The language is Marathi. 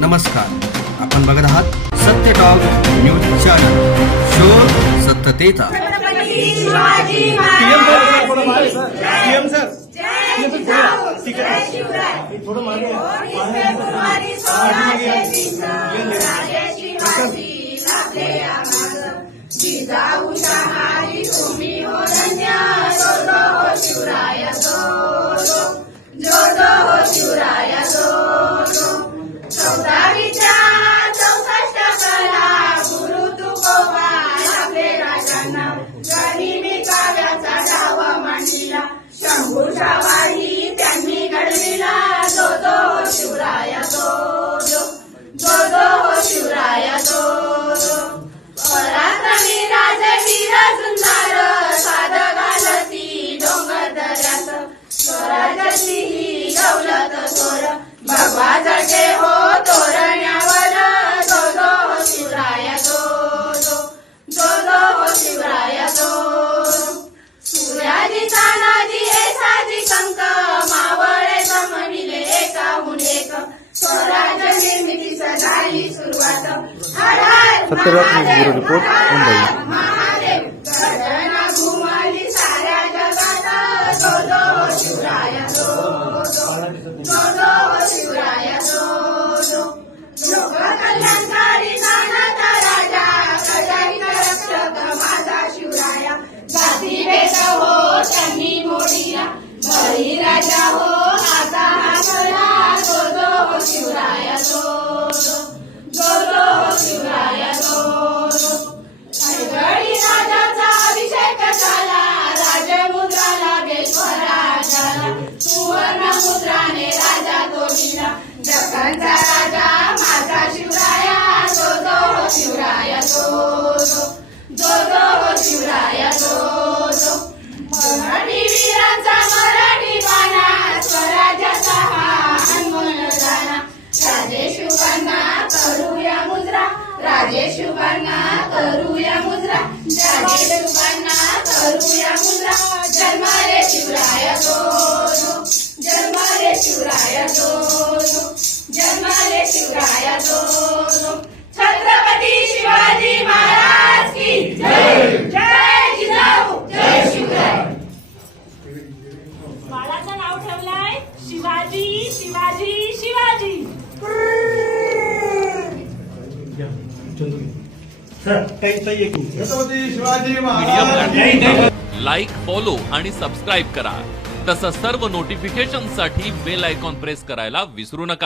नमस्कार, आपण बघत आहात सत्य टॉक न्यूज चॅनल, शोध सत्यतेचा। शंभूशावाही त्यांनी घडविला, जो जो शिवराय जो शिवराय पराक्रमी राजवीर सुंदर, साध घालती डोंगर दऱ्यात, स्वराज्याची ही दौलत थोर, भगवा जटे हो तोरण्यावर, जो जो शिवराय जो शिवराय सूर्याजीचा नादी साजी कंक, मावळे जमविले एकाहून एक, स्वराज्य निर्मितीस झाली सुरुवात, सत्यराज रिपोर्ट मुंबई। महादेव गर्जना घुमली साऱ्या जगात, जो जो शिवराय जो शिवराय लोक कल्याणकारी नानाचा राजा, गजानन रक्षक माझा शिवराया, जाती भेद हो त्यांनी मोडीला, बळी राजा हो आता हाकला, जो जो शिवराय जो शिवराय गडी राजाचा अभिषेक झाला, राजमुद्रा लागे स्वराजाला, सुवर्ण मुद्राने राजा तोडीला, जगांचा राजा माझा शिवराया, जो जो शिवराय जो शिवराय मराठी वीरांचा मराठी बाणा, स्वराज्याचा हा अनमोल दाना, राजेशुबांना करूया मुद्रा, राजेशुबांना करूया मुद्रा, राजेशुबांना करूया मुद्रा, जन्माले शिवराय जन्माले शिवराय जन्माले शिवराय छत्रपती शिवाजी महाराज की जय, जय जिजाऊ, जय शिवराय। बाळाचं नाव ठेवलंय शिवाजी शिवाजी शिवाजी। छत्रपती शिवाजी महाराज। लाईक, फॉलो आणि सबस्क्राईब करा। तसंच सर्व नोटिफिकेशनसाठी बेल आयकॉन प्रेस करायला विसरू नका।